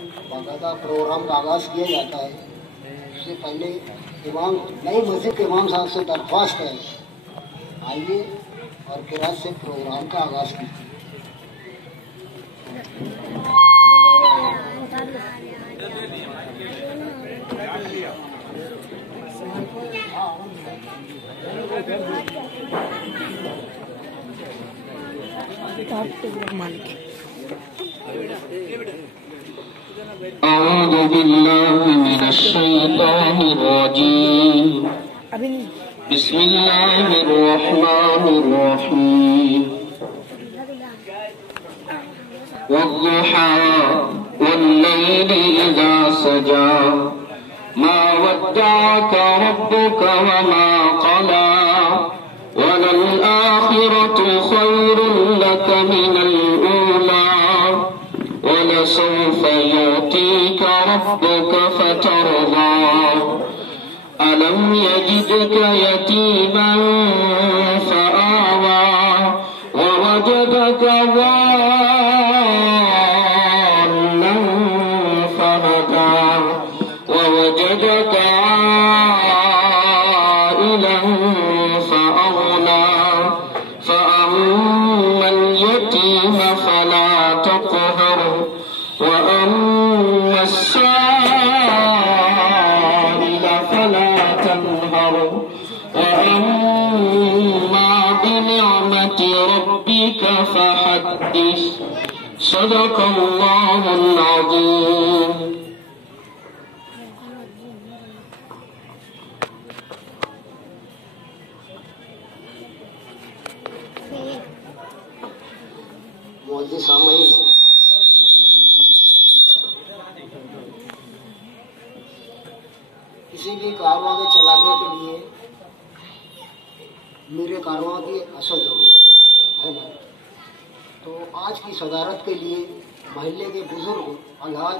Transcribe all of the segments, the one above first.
باقاعدہ پروگرام کا آغاز کیا جاتا ہے، اس سے پہلے امام نئی مسجد کے امام صاحب سے درخواست ہے آئیے اور قرات سے پروگرام کا آغاز کیجیے۔ أعوذ بالله من الشيطان الرجيم بسم الله الرحمن الرحيم والضحى والليل إذا سجى ما ودعك ربك وما قلى وللآخرة خير لك من الأولى ولسوف يعطيك ربك فترضى ألم يجدك يتيما فآوى ووجدك ضالا فهدى ووجدك عائلا فأغنى فأما اليتيم فلا تقهر وأما السائل فلا تنهر وأما بنعمة ربك فحدث صدق الله العظيم معزز سامعین، کسی بھی کارواں کو چلانے کے لیے میرے کارواں کی اصل ضرورت ہے نا؟ تو آج کی صدارت کے لیے محلے کے بزرگ الحاج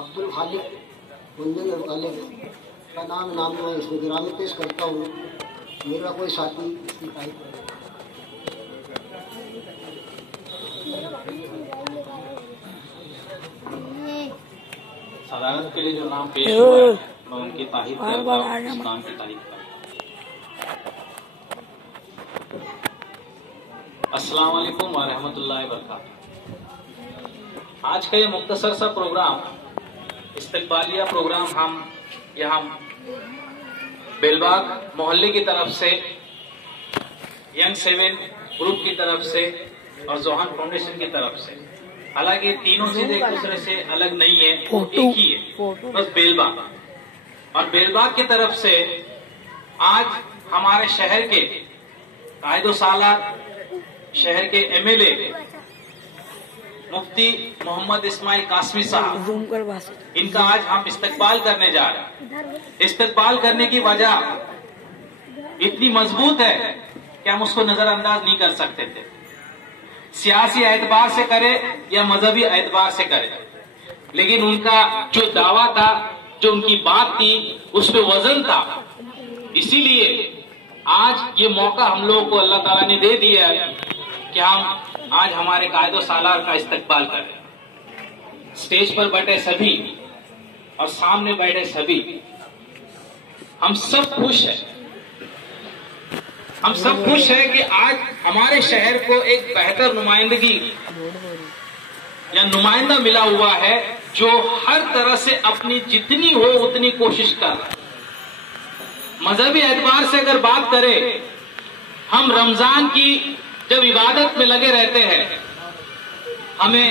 عبدالخالق منزل والے کا نام میں اس میں گرامی پیش کرتا ہوں۔ میرا کوئی ساتھی اس کی تعریف کرے۔ صدارت کے لیے جو نام پیش ہوا ہے میں ان کی تعریف کرتا ہوں، اس کام کی تعریف کرتا ہوں۔ السلام علیکم ورحمۃ اللہ وبرکاتہ۔ آج کا یہ مختصر سا پروگرام، استقبالیہ پروگرام، ہم یہاں بیل باغ محلے کی طرف سے، ینگ 7 گروپ کی طرف سے اور زوہان فاؤنڈیشن کی طرف سے، حالانکہ تینوں چیز ایک دوسرے سے الگ نہیں ہے، ایک ہی ہے، بس بیل باغ۔ اور بیل باغ کی طرف سے آج ہمارے شہر کے قائد و سالار، شہر کے MLA مفتی محمد اسماعیل قاسمی صاحب، ان کا آج ہم استقبال کرنے جا رہے ہیں۔ استقبال کرنے کی وجہ اتنی مضبوط ہے کہ ہم اس کو نظر انداز نہیں کر سکتے تھے، سیاسی اعتبار سے کرے یا مذہبی اعتبار سے کرے، لیکن ان کا جو دعویٰ تھا، جو ان کی بات تھی، اس پہ وزن تھا۔ اسی لیے آج یہ موقع ہم لوگوں کو اللہ تعالیٰ نے دے دیا ہے کہ ہم آج ہمارے قائد و سالار کا استقبال کریں۔ اسٹیج پر بیٹھے سبھی اور سامنے بیٹھے سبھی، ہم سب خوش ہیں، ہم سب خوش ہیں کہ آج ہمارے شہر کو ایک بہتر نمائندگی یا نمائندہ ملا ہوا ہے جو ہر طرح سے اپنی جتنی ہو اتنی کوشش کر رہا ہے۔ مذہبی اعتبار سے اگر بات کریں، ہم رمضان کی جب عبادت میں لگے رہتے ہیں، ہمیں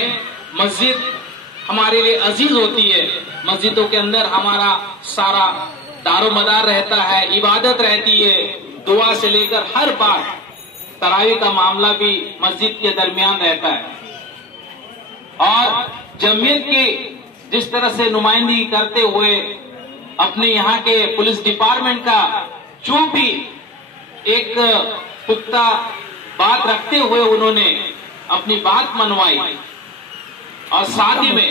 مسجد ہمارے لیے عزیز ہوتی ہے، مسجدوں کے اندر ہمارا سارا دار و مدار رہتا ہے، عبادت رہتی ہے، دعا سے لے کر ہر بات، تراویح کا معاملہ بھی مسجد کے درمیان رہتا ہے۔ اور جمعیت کی جس طرح سے نمائندگی کرتے ہوئے اپنے یہاں کے پولیس ڈپارٹمنٹ کا جو بھی ایک پختہ بات رکھتے ہوئے انہوں نے اپنی بات منوائی، اور ساتھ ہی میں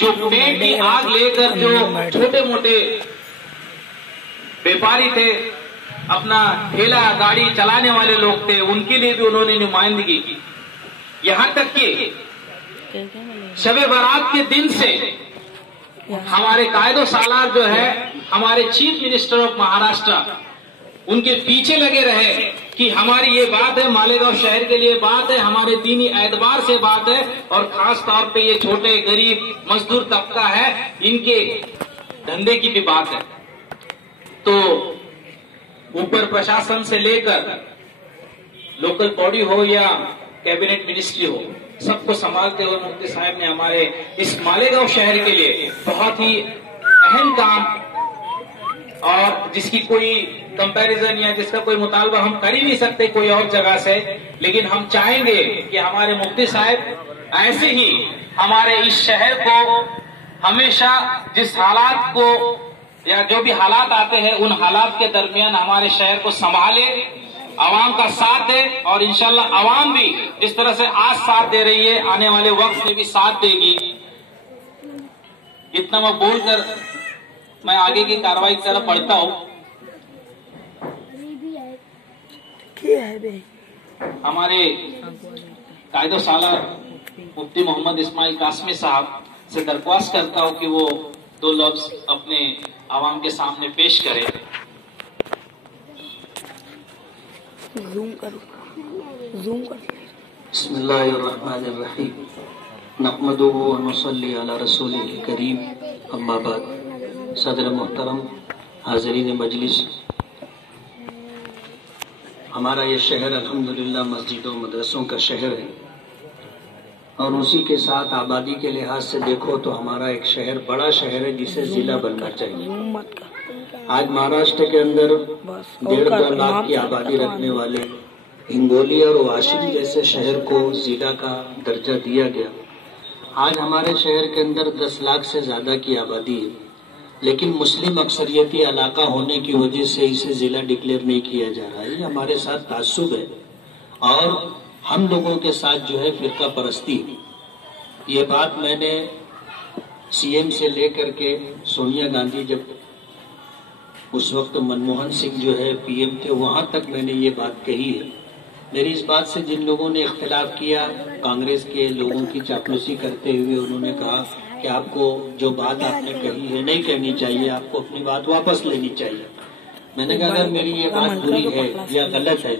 جو پیٹ کی آگ لے کر جو چھوٹے موٹے بیپاری تھے، اپنا ٹھیلا گاڑی چلانے والے لوگ تھے، ان کے لیے بھی انہوں نے نمائندگی کی۔ یہاں تک کہ شب برات کے دن سے ہمارے قائد و سالار جو ہے ہمارے چیف منسٹر آف مہاراشٹر ان کے پیچھے لگے رہے کہ ہماری یہ بات ہے، مالیگاؤں شہر کے لیے بات ہے، ہمارے دینی اعتبار سے بات ہے، اور خاص طور پہ یہ چھوٹے غریب مزدور طبقہ ہے ان کے دھندے کی بھی بات ہے۔ تو اوپر پرشاسن سے لے کر لوکل باڈی ہو یا کیبنٹ منسٹری ہو، سب کو سنبھالتے ہوئے مفتی صاحب نے ہمارے اس مالیگاؤں شہر کے لیے بہت ہی اہم کام، اور جس کی کوئی کمپیریزن یا جس کا کوئی مطالبہ ہم کر ہی نہیں سکتے کوئی اور جگہ سے، لیکن ہم چاہیں گے کہ ہمارے مفتی صاحب ایسے ہی ہمارے اس شہر کو ہمیشہ جس حالات کو یا جو بھی حالات آتے ہیں ان حالات کے درمیان ہمارے شہر کو سنبھالے، عوام کا ساتھ دے، اور انشاءاللہ عوام بھی جس طرح سے آج ساتھ دے رہی ہے آنے والے وقت میں بھی ساتھ دے گی۔ اتنا میں بول کر میں آگے کی کارروائی کی طرف بڑھتا ہوں۔ ہمارے قائد و سالار مفتی محمد اسماعیل قاسمی صاحب سے درخواست کرتا ہوں کہ وہ دو لفظ اپنے عوام کے سامنے پیش کرے۔ بسم اللہ الرحمن الرحیم، نحمدہ و نصلی علی رسولہ الکریم، اما بعد۔ صدر محترم، حاضرین مجلس، ہمارا یہ شہر الحمدللہ مسجدوں مدرسوں کا شہر ہے، اور اسی کے ساتھ آبادی کے لحاظ سے دیکھو تو ہمارا ایک شہر بڑا شہر ہے جسے ضلع بننا چاہیے۔ آج مہاراشٹر کے اندر 1.5 لاکھ کی آبادی رکھنے والے ہنگولی اور واشم جیسے شہر کو ضلع کا درجہ دیا گیا۔ آج ہمارے شہر کے اندر 10 لاکھ سے زیادہ کی آبادی ہے، لیکن مسلم اکثریتی علاقہ ہونے کی وجہ سے اسے ضلع ڈکلیئر نہیں کیا جا رہا ہے۔ یہ ہمارے ساتھ تعصب ہے، اور ہم لوگوں کے ساتھ جو ہے فرقہ پرستی۔ یہ بات میں نے سی ایم سے لے کر کے سونیا گاندھی، جب اس وقت منموہن سنگھ جو ہے پی ایم تھے، وہاں تک میں نے یہ بات کہی ہے۔ میری اس بات سے جن لوگوں نے اختلاف کیا، کانگریس کے لوگوں کی چاپلوسی کرتے ہوئے انہوں نے کہا کہ آپ کو جو بات آپ نے کہی ہے نہیں کہنی چاہیے، آپ کو اپنی بات واپس لینی چاہیے۔ میں نے کہا اگر میری یہ بات بری ہے یا غلط ہے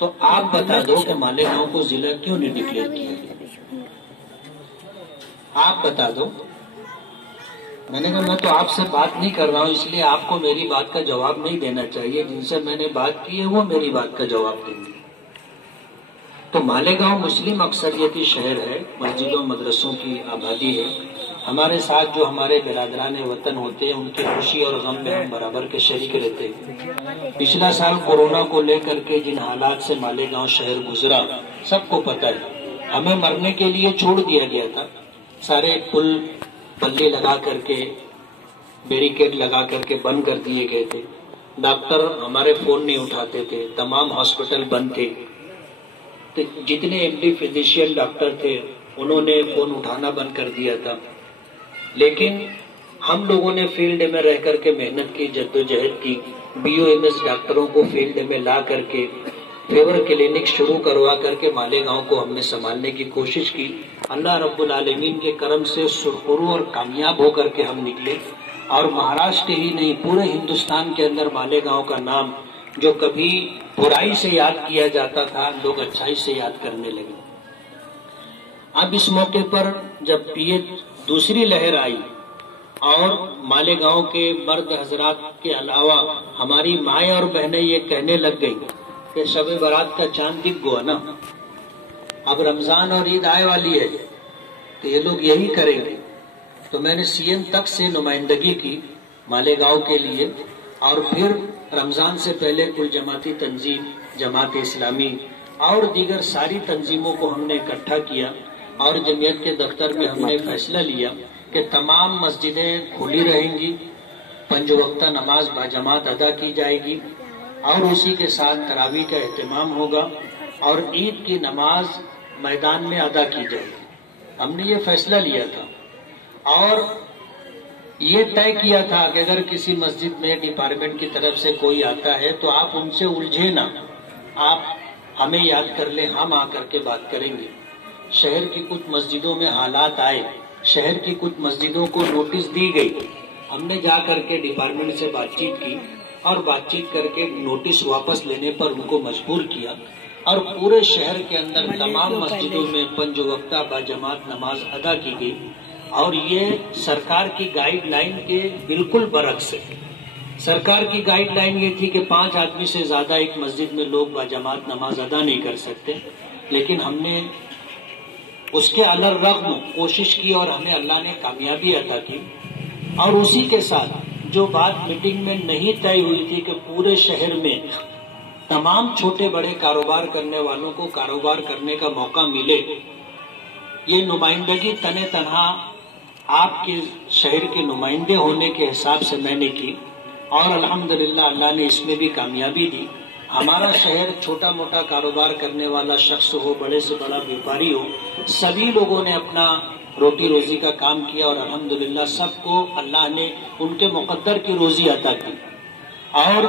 تو آپ بتا دو کہ مالیگاؤں کو ضلع کیوں نہیں ڈکلیئر کیا گیا، آپ بتا دو۔ میں نے کہا میں تو آپ سے بات نہیں کر رہا ہوں، اس لیے آپ کو میری بات کا جواب نہیں دینا چاہیے، جن سے میں نے بات کی ہے وہ میری بات کا جواب دیں گے۔ تو مالیگاؤں مسلم اکثریتی شہر ہے، مسجدوں مدرسوں کی آبادی ہے۔ ہمارے ساتھ جو ہمارے برادران وطن ہوتے ہیں ان کی خوشی اور غم میں ہم برابر کے شریک رہتے ہیں۔ پچھلا سال کورونا کو لے کر کے جن حالات سے مالیگاؤں شہر گزرا سب کو پتہ ہے۔ ہمیں مرنے کے لیے چھوڑ دیا گیا تھا، سارے پل بلی لگا کر کے بیریکیڈ لگا کر کے بند کر دیے گئے تھے، ڈاکٹر ہمارے فون نہیں اٹھاتے تھے، تمام ہاسپٹل بند تھے، جتنے ایم ڈی فزیشین ڈاکٹر تھے انہوں نے فون اٹھانا بند کر دیا تھا۔ لیکن ہم لوگوں نے فیلڈ میں رہ کر کے محنت کی، جدوجہد کی، بی او ایم ایس ڈاکٹروں کو فیلڈ میں لا کر کے فیور کلینک شروع کروا کر کے مالیگاؤں کو ہم نے سنبھالنے کی کوشش کی۔ اللہ رب العالمین کے کرم سے سرخرو اور کامیاب ہو کر کے ہم نکلے، اور مہاراشٹر ہی نہیں پورے ہندوستان کے اندر مالیگاؤں کا نام جو کبھی برائی سے یاد کیا جاتا تھا لوگ اچھائی سے یاد کرنے لگے۔ اب اس موقع پر جب دوسری لہر آئی اور مالیگاؤں کے مرد حضرات کے علاوہ ہماری مائیں اور بہنیں یہ کہنے لگ گئی کہ شب برات کا چاند دکھ گیا نا، اب رمضان اور عید آئے والی ہے تو یہ لوگ یہی کریں گے، تو میں نے سی ایم تک سے نمائندگی کی مالیگاؤں کے لیے، اور پھر رمضان سے پہلے کل جماعتی تنظیم، جماعت اسلامی اور دیگر ساری تنظیموں کو ہم نے اکٹھا کیا، اور جمعیت کے دفتر میں ہم نے فیصلہ لیا کہ تمام مسجدیں کھلی رہیں گی، 5 وقتہ نماز باجماعت ادا کی جائے گی، اور اسی کے ساتھ تراویح کا اہتمام ہوگا، اور عید کی نماز میدان میں ادا کی جائے گی۔ ہم نے یہ فیصلہ لیا تھا، اور یہ طے کیا تھا کہ اگر کسی مسجد میں ڈپارٹمنٹ کی طرف سے کوئی آتا ہے تو آپ ان سے الجھے نہ، آپ ہمیں یاد کر لیں، ہم آ کر کے بات کریں گے۔ شہر کی کچھ مسجدوں میں حالات آئے، شہر کی کچھ مسجدوں کو نوٹس دی گئی. ہم نے جا کر کے ڈپارٹمنٹ سے بات چیت کی اور بات چیت کر کے نوٹس واپس لینے پر ان کو مجبور کیا اور پورے شہر کے اندر تمام مسجدوں میں 5 وقتہ باجماعت نماز ادا کی گئی. اور یہ سرکار کی گائیڈ لائن کے بالکل برعکس ہے. سرکار کی گائیڈ لائن یہ تھی کہ 5 آدمی سے زیادہ ایک مسجد میں لوگ باجماعت نماز ادا نہیں کر سکتے، لیکن ہم نے اس کے علی الرغم کوشش کی اور ہمیں اللہ نے کامیابی عطا کی. اور اسی کے ساتھ جو بات میٹنگ میں نہیں طے ہوئی تھی کہ پورے شہر میں تمام چھوٹے بڑے کاروبار کرنے والوں کو کاروبار کرنے کا موقع ملے، یہ نمائندگی تنے تنہا آپ کے شہر کے نمائندے ہونے کے حساب سے میں نے کی اور الحمدللہ اللہ نے اس میں بھی کامیابی دی. ہمارا شہر چھوٹا موٹا کاروبار کرنے والا شخص ہو، بڑے سے بڑا بیوپاری ہو، سبھی لوگوں نے اپنا روٹی روزی کا کام کیا اور الحمدللہ سب کو اللہ نے ان کے مقدر کی روزی عطا کی. اور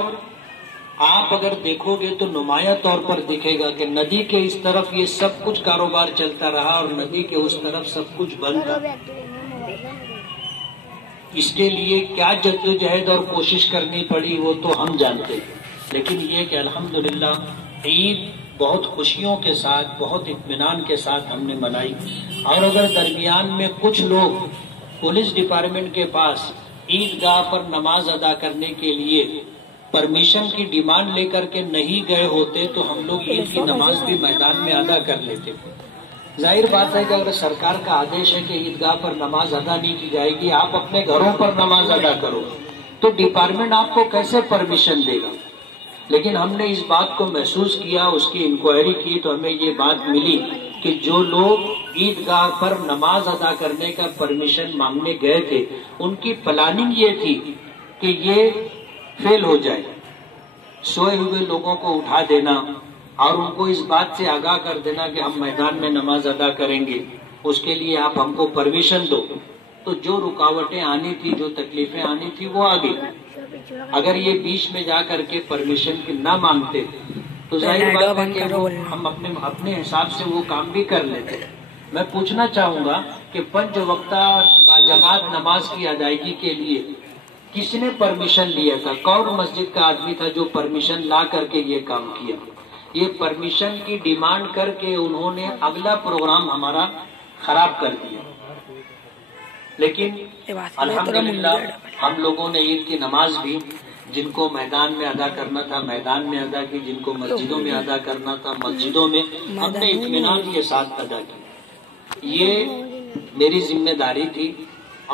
آپ اگر دیکھو گے تو نمایاں طور پر دکھے گا کہ ندی کے اس طرف یہ سب کچھ کاروبار چلتا رہا اور ندی کے اس طرف سب کچھ بند تھا. اس کے لیے کیا جدوجہد اور کوشش کرنی پڑی وہ تو ہم جانتے ہیں، لیکن یہ کہ الحمدللہ عید بہت خوشیوں کے ساتھ بہت اطمینان کے ساتھ ہم نے منائی. اور اگر درمیان میں کچھ لوگ پولیس ڈپارٹمنٹ کے پاس عیدگاہ پر نماز ادا کرنے کے لیے پرمیشن کی ڈیمانڈ لے کر کے نہیں گئے ہوتے تو ہم لوگ عید کی نماز بھی میدان میں ادا کر لیتے. ظاہر بات ہے کہ اگر سرکار کا آدیش ہے کہ عیدگاہ پر نماز ادا نہیں کی جائے گی، آپ اپنے گھروں پر نماز ادا کرو، تو ڈپارٹمنٹ آپ کو کیسے پرمیشن دے گا؟ لیکن ہم نے اس بات کو محسوس کیا، اس کی انکوائری کی تو ہمیں یہ بات ملی کہ جو لوگ عیدگاہ پر نماز ادا کرنے کا پرمیشن مانگنے گئے تھے ان کی پلاننگ یہ تھی کہ یہ فیل ہو جائے، سوئے ہوئے لوگوں کو اٹھا دینا اور ان کو اس بات سے آگاہ کر دینا کہ ہم میدان میں نماز ادا کریں گے، اس کے لیے آپ ہم کو پرمیشن دو. تو جو رکاوٹیں آنی تھی، جو تکلیفیں آنی تھی وہ آ گئی. اگر یہ بیچ میں جا کر کے پرمیشن نہ مانگتے تو ظاہر بات ہے کہ ہم اپنے حساب سے وہ کام بھی کر لیتے. میں پوچھنا چاہوں گا کہ 5 وقتہ باجماعت نماز کی ادائیگی کے لیے کس نے پرمیشن لیا تھا؟ کون مسجد کا آدمی تھا جو پرمیشن لا کر کے یہ کام کیا؟ یہ پرمیشن کی ڈیمانڈ کر کے انہوں نے اگلا پروگرام ہمارا خراب کر دیا. لیکن الحمدللہ ہم لوگوں نے عید کی نماز بھی جن کو میدان میں ادا کرنا تھا میدان میں ادا کی، جن کو مسجدوں میں ادا کرنا تھا مسجدوں میں ہم نے اطمینان کے ساتھ ادا کی. یہ میری ذمہ داری تھی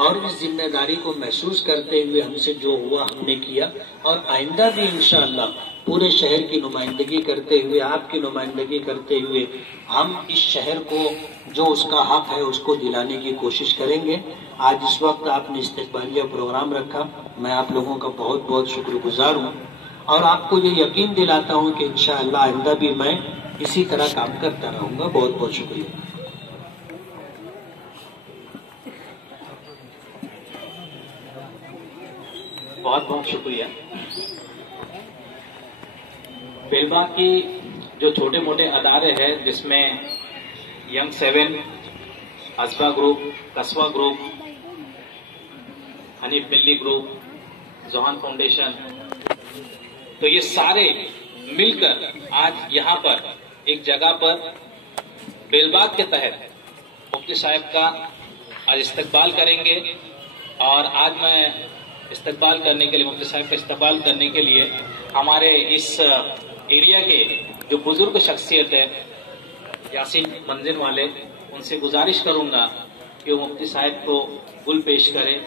اور اس ذمہ داری کو محسوس کرتے ہوئے ہم سے جو ہوا ہم نے کیا، اور آئندہ بھی انشاءاللہ پورے شہر کی نمائندگی کرتے ہوئے آپ کی نمائندگی کرتے ہوئے ہم اس شہر کو جو اس کا حق ہے اس کو دلانے کی کوشش کریں گے. آج اس وقت آپ نے استقبالیہ پروگرام رکھا، میں آپ لوگوں کا بہت بہت شکر گزار ہوں اور آپ کو یہ یقین دلاتا ہوں کہ انشاءاللہ آئندہ بھی میں اسی طرح کام کرتا رہوں گا. بہت بہت شکریہ. بہت بہت شکریہ. بیلباغ کی جو چھوٹے موٹے ادارے ہیں جس میں ینگ 7، اسبا گروپ، قصبہ گروپ، حنیف ملی گروپ، زوہان فاؤنڈیشن، تو یہ سارے مل کر آج یہاں پر ایک جگہ پر بیلباغ کے تحت مفتی صاحب کا آج استقبال کریں گے. اور آج میں استقبال کرنے کے لیے مفتی صاحب کا استقبال کرنے کے لیے ہمارے اس ایریا کے جو بزرگ شخصیت ہے یاسین منزل والے، ان سے گزارش کروں گا کہ وہ مفتی صاحب کو گل پیش کرے.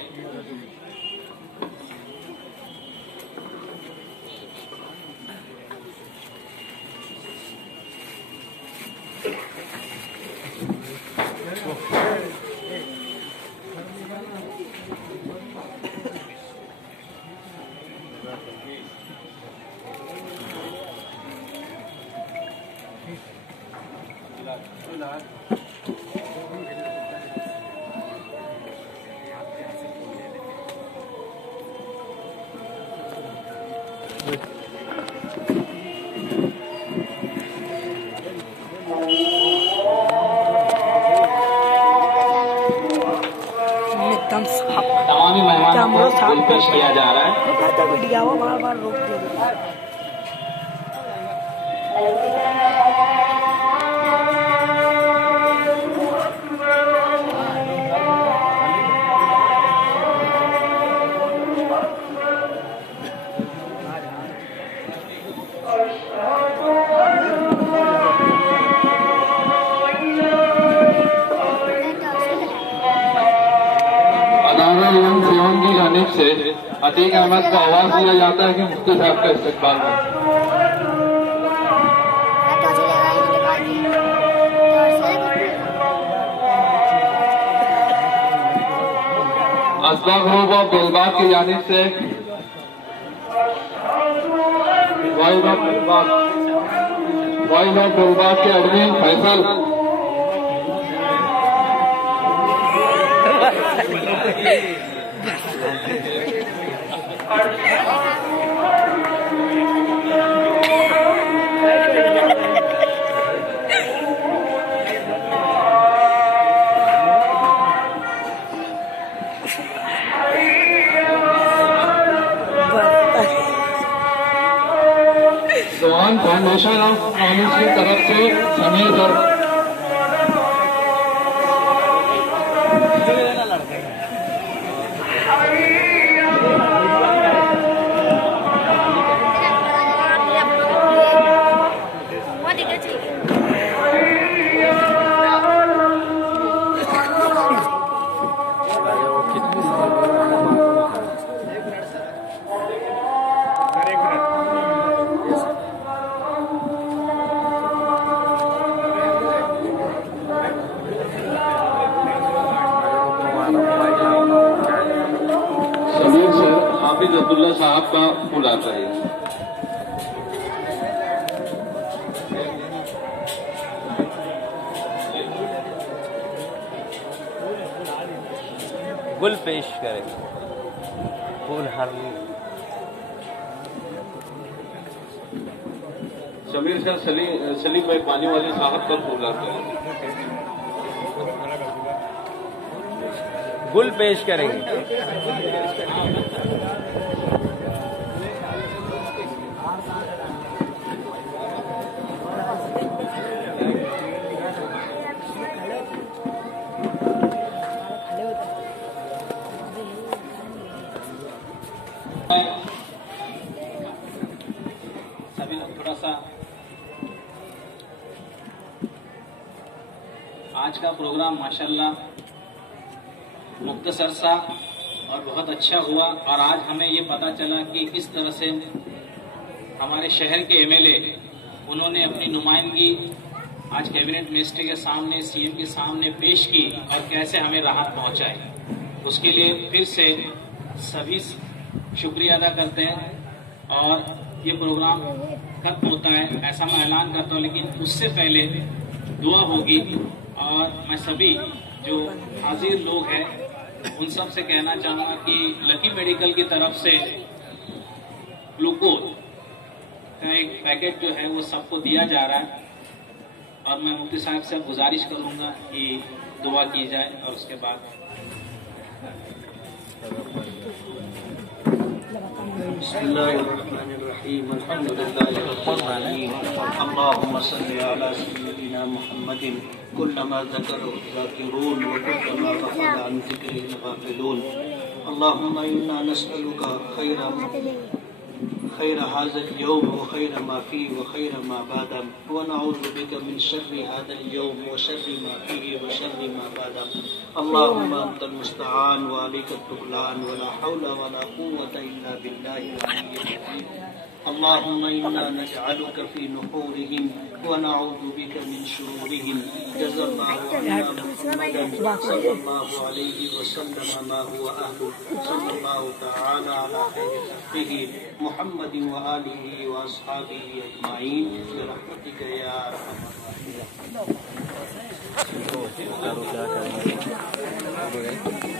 تمامی مہمانوں کو گل پیش کیا جا رہا ہے. بار بار روک دے. کی جانب سے عتیق احمد کو آواز دیا جاتا ہے کہ مفتی صاحب کا استقبال کریں. اسباق گروپ آف گلباغ کی جانب سے وائز آف گلباغ کے admin Faisal Sawan foundation of commerce کی طرف سے سمیر سر حافظ عبداللہ صاحب کا پھول آتا ہے. گل پیش کرے پھول ہر سمیر شاہ سلیم بھائی پانی والے صاحب کا پھول آتا ہے. گل پیش کریں گے. سبھی لوگ تھوڑا سا آج کا پروگرام ماشاءاللہ مختصر سا اور بہت اچھا ہوا. اور آج ہمیں یہ پتا چلا کہ کس طرح سے ہمارے شہر کے ایم ایل اے انہوں نے اپنی نمائندگی آج کیبنٹ منسٹر کے سامنے سی ایم کے سامنے پیش کی اور کیسے ہمیں راحت پہنچائی. اس کے لیے پھر سے سبھی شکریہ ادا کرتے ہیں. اور یہ پروگرام ختم ہوتا ہے ایسا میں اعلان کرتا ہوں، لیکن اس سے پہلے دعا ہوگی. اور میں سبھی جو حاضر لوگ ہیں ان سب سے کہنا چاہوں گا کہ لکی میڈیکل کی طرف سے گلوکوز کا ایک پیکٹ جو ہے وہ سب کو دیا جا رہا ہے. اور میں مفتی صاحب سے گزارش کروں گا کہ دعا کی جائے اور اس کے بعد بسم الله الرحمن الرحيم الحمد لله رب العالمين اللهم صل على سيدنا محمد كلما ذكره الذاكرون وكلما غفل عن ذكره الغافلون اللهم إنا نسألك خير هذا اليوم وخير ما فيه وخير ما بعد ونعوذ بك من شر هذا اليوم وشر ما فيه وشر ما بعد اللهم أنت المستعان وعليك التكلان ولا حول ولا قوة إلا بالله العلي العظيم اللهم إنا نجعلك في نحورهم ونعوذ بك من شرورهم جزا الله عنا محمدا صلى الله عليه وسلم ما هو أهله صلى الله تعالى على خير خلقه محمد وآله وأصحابه أجمعين برحمتك يا أرحم الراحمين.